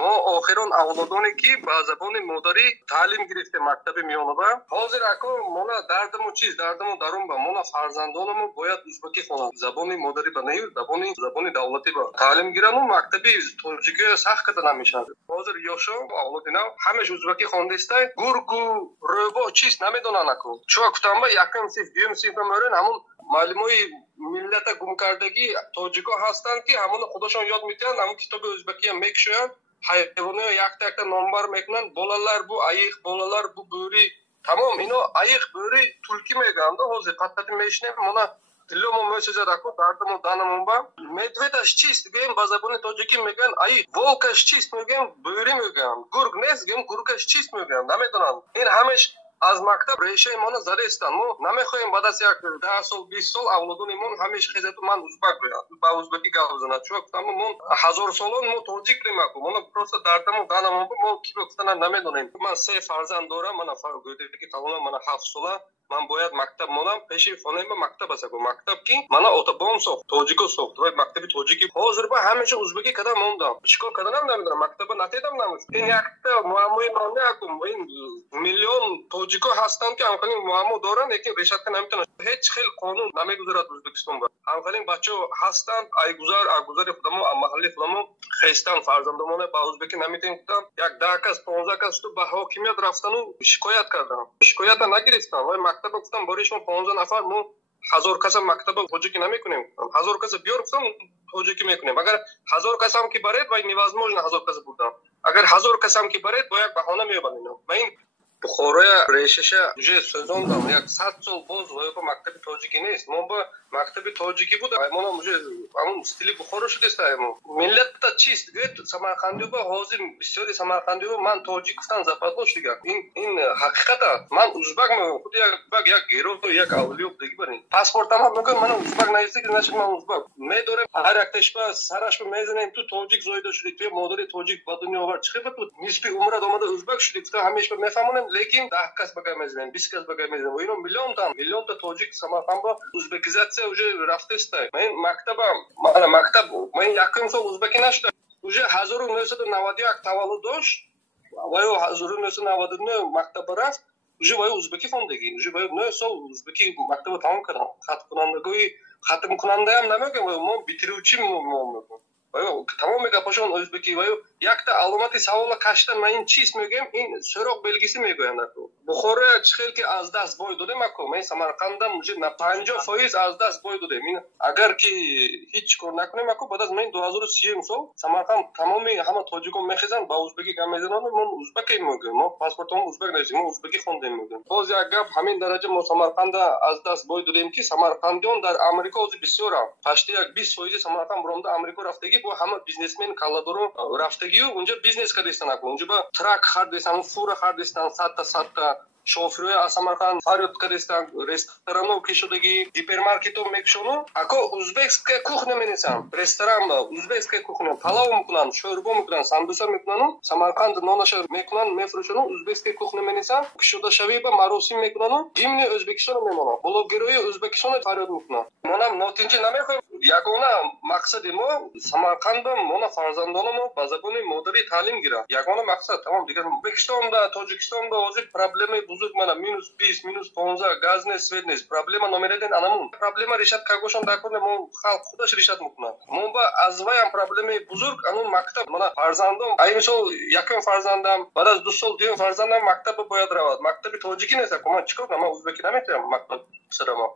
мо охирон авлодоне ки ба забони модарӣ таълим гирифтем мактаби миёнаба. ҳозир ако мона дардаму чиз дардаму дарун ба мона фарзандонамо бояд узбакӣ хонанд. Забони модарӣ ба нею забони давлатӣ ба таълим гирану мактаби тоҷикиё сахт карда намешавад. ҳозир ёшо авлоди нав ҳамеш узбакӣ хондистай гургу рӯбо чист намедонанд ако. чуа кутанба якум синф дуюм синфа мөрен ҳамун маълимои миллата гумкардагӣ тоҷико ҳастанд ки ҳамона худошон ёд метиҳанд ҳамун китоби ӯзбакиам мекушоянд ҳайвоноё якта якта номбар мекунанд болалар бу аиқ болалар бу бӯрӣ тамом ино аиқ бӯрӣ тулкӣ мегӯянд ҳозир қаттати мешинем мона диломо месӯзад ако дардаму данамон ба медведаш чист гӯем ба забони тоҷикӣ мегӯянд аиқ волкаш чист мегӯям бӯрӣ мегӯянд гург нест гӯем гургаш чист мегӯянд намедонанд. ин ҳамеш аз мактаб решаи мона задестанд. мо намехоҳем баъд аз як 10 сол 20 сол авлодони мон ҳамеш хезату ман узбак гӯянд ба узбакӣ гап бизанад. чуа гуфтам мон ҳазорсолон мо тоҷик римаку мона просто дардаму данамон ба мо ки гуфтана намедонем. ман 3 фарзанд дорам мана гӯдеки қалонам мана 7 сола ман бояд мактаб монам пеши хонаи ма мактаб аст аго мактаб ки мана отабом сохт тоҷико сохт ва мактаби тоҷикӣ ҳозир ба ҳамеша узбакӣ када мондам чикор каданам намедонам мактаба натедам намуш. ин якта муаммои манда ако ин миллион тоҷико ҳастанд ки ҳамхалин муаммо доранд лекин решатка наметавонанд. ҳеҷ хел қонун намегузарад ӯзбекистон ба ҳамхалин бачаҳо ҳастанд айгузар агузари худамо маҳалли худамо хестанд фарзандомона ба ӯзбекӣ наметавонем гуфтам як 10 кас 15 кас ту ба ҳокимият рафтану шикоят кардам шикоята нагирифтам ва мактаба гуфтам бори шумо 15 нафар мо 1000 каса мактаба тоҷикӣ намекунем 1000 каса биёр гуфтам тоҷикӣ мекунем агар 1000 касам ки баред ва невозможно 1000 каса бурдам агар 1000 касам ки баред бо як баҳона меёбанд. ва ин бухороя решаша уже сезондам як 100 сол боз воёба мактаби тоҷикӣ нест. мо ба мактаби тоҷикӣ буда монам уже ҳамун стили бухоро шудеста миллатта чист гӯед самарқандиёба ҳозир бисёри самарқандиёба ман тоҷик гуфтан западлош дига ин ҳақиқат аст. ман узбак худи як героҳ як авлиё будагӣ барин паспортам мегӯям ман узбак наистаки нашид ман узбак медорем ҳар якташба сарашба мезанем ту тоҷик зоида шуди ту модари тоҷик ба дунё овард чӣ хелбад нисфи умрат омада узбак шуди гуфта ҳамешба мефаҳмонем лекин 10 кас ба гап мезанем 20 кас ба гап мезанем ино миллионта тоҷик самарқандба узбекизатсия уже рафтеста. мен мактабам мана мактаб мен якум сол узбакӣ нашуда уже 1991 таваллуд дошт ва 1999 мактаба рафт уже ва узбакӣ хондагӣ уже 9 сол узбакӣ мактаба тамом кардам хаткунандагои хатмкунандаам намегӯям мо битирuvchi мо тамоми гапашон ӯзбекӣ ва якта аломати савола кашидан ман ин чист мегӯям ин сӯроқ белгиси мегӯянд ако бухороя чӣ хел ки аз даст бой додем ако мен самарқандам уже на 50% аз даст бой додем. ин агар ки ҳеҷ кор накунем ако баъд аз мен 2030 сол самарқанд тамоми ҳама тоҷикон мехезанд ба ӯзбекӣ гап мезананд мо ӯзбаке мегӯем мо паспортамон ӯзбек нест мо ӯзбекӣ хондем мегӯем. боз як гап ҳамин дараҷа мо самарқанда аз даст бой додем ки самарқандиён дар амрико ҳозир бисёранд пашти як 20% самарқанд буромда амрико рафтагӣ бо ҳама бизнесмен калладорон рафтагию унҷа бизнес кардестанд ако унҷа ба трак хардестанд фура хардестанд садта шофирҳои аз самарқанд фарёд кардестанд ресторанҳо кишодагӣ гипермаркетҳо мекушону ако узбекская кухня менесанд ресторан узбекская кухня палав мекунанд шӯрбо мекунанд самбуса мекунанду самарқанд нонаша мекунанд мефурӯшану узбекская кухня менесанд кишодашавӣ ба маросим мекунанду гимни ӯзбекистоно мемонанд блогерои ӯзбекистоно фарёд мекунанд. монам нотинҷӣ намехоҳем ягона мақсади мо самарқанда мона фарзандонамо ба забони модарӣ таълим гиранд ягона мақсад тамом дигар ӯзбекистонда тоҷикистонда ҳозир проблемаи бузург мана -20 -15 газ нест свет нест проблема номер 1 анамун проблема решат кагошон даконе мо халқ худаш решат мекунад мо ба аз ваям проблемаи бузург анун мактаб мана фарзандом ай мисол якум фарзандам баъд аз 2 сол дуюм фарзандам мактаба бояд равад мактаби тоҷикӣ нест ако ман чӣ кор кунам ман ӯзбекӣ наметавонам мактаб сарамо